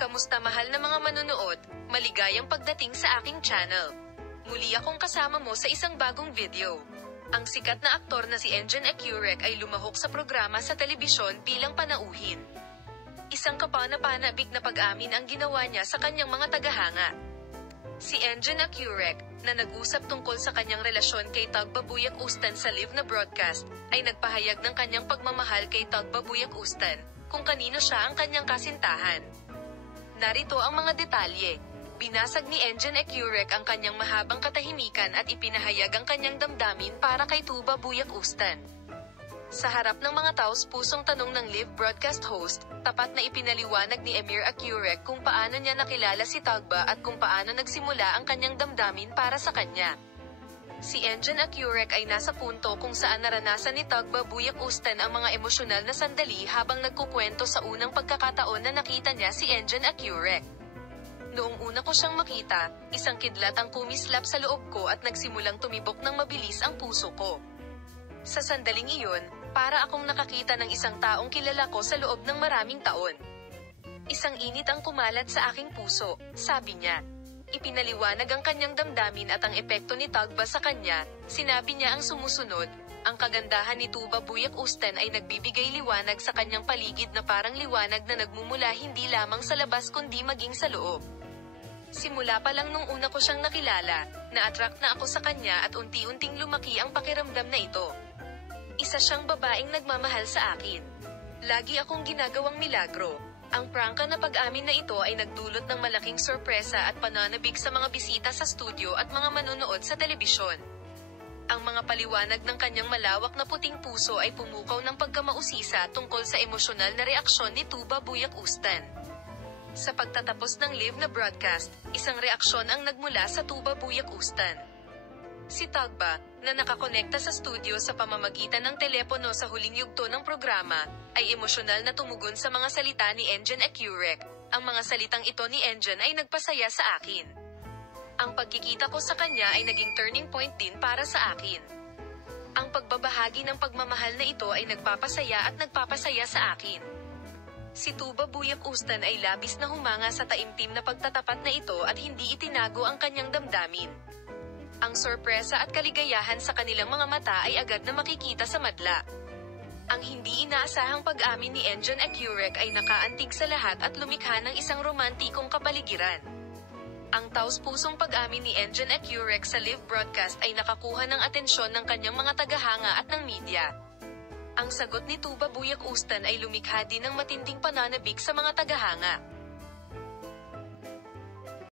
Kamusta mahal na mga manonood, maligayang pagdating sa aking channel. Muli akong kasama mo sa isang bagong video. Ang sikat na aktor na si Engin Ecurek ay lumahok sa programa sa telebisyon bilang panauhin. Isang kapana-panabik na pag-amin ang ginawa niya sa kanyang mga tagahanga. Si Engin Ecurek, na nag-usap tungkol sa kanyang relasyon kay Tagbabuyak Ustan sa live na broadcast, ay nagpahayag ng kanyang pagmamahal kay Tagbabuyak Ustan, kung kanino siya ang kanyang kasintahan. Narito ang mga detalye. Binasag ni Engin Ecurek ang kanyang mahabang katahimikan at ipinahayag ang kanyang damdamin para kay Tagbabuyak Ustan. Sa harap ng mga taos-pusong tanong ng live broadcast host, tapat na ipinaliwanag ni Emir Ecurek kung paano niya nakilala si Tagba at kung paano nagsimula ang kanyang damdamin para sa kanya. Si Engin Ecurek ay nasa punto kung saan naranasan ni Tagbabuyak Ustan ang mga emosyonal na sandali habang nagkukwento sa unang pagkakataon na nakita niya si Engin Ecurek. Noong una ko siyang makita, isang kidlat ang kumislap sa loob ko at nagsimulang tumibok ng mabilis ang puso ko. Sa sandaling iyon, para akong nakakita ng isang taong kilala ko sa loob ng maraming taon. Isang init ang kumalat sa aking puso, sabi niya. Ipinaliwanag ang kanyang damdamin at ang epekto ni Tagba sa kanya. Sinabi niya ang sumusunod, ang kagandahan ni Tagbabuyak Ustan ay nagbibigay liwanag sa kanyang paligid na parang liwanag na nagmumula hindi lamang sa labas kundi maging sa loob. Simula pa lang nung una ko siyang nakilala, na-attract na ako sa kanya at unti-unting lumaki ang pakiramdam na ito. Isa siyang babaeng nagmamahal sa akin. Lagi akong ginagawang milagro. Ang prangka na pag-amin na ito ay nagdulot ng malaking sorpresa at pananabik sa mga bisita sa studio at mga manonood sa telebisyon. Ang mga paliwanag ng kanyang malawak na puting puso ay pumukaw ng pagkamausisa tungkol sa emosyonal na reaksyon ni Tagbabuyak Ustan. Sa pagtatapos ng live na broadcast, isang reaksyon ang nagmula sa Tagbabuyak Ustan. Si Tagba, na nakakonekta sa studio sa pamamagitan ng telepono sa huling yugto ng programa, ay emosyonal na tumugon sa mga salita ni Engin Ecurek. Ang mga salitang ito ni Engin ay nagpasaya sa akin. Ang pagkikita ko sa kanya ay naging turning point din para sa akin. Ang pagbabahagi ng pagmamahal na ito ay nagpapasaya at nagpapasaya sa akin. Si Tagbabuyak Ustan ay labis na humanga sa taimtim na pagtatapat na ito at hindi itinago ang kanyang damdamin. Ang sorpresa at kaligayahan sa kanilang mga mata ay agad na makikita sa madla. Ang hindi inaasahang pag-amin ni Engin Ecurek ay nakaantig sa lahat at lumikha ng isang romantikong kapaligiran. Ang taos-pusong pag-amin ni Engin Ecurek sa live broadcast ay nakakuha ng atensyon ng kanyang mga tagahanga at ng media. Ang sagot ni Tagbabuyak Ustan ay lumikha din ng matinding pananabik sa mga tagahanga.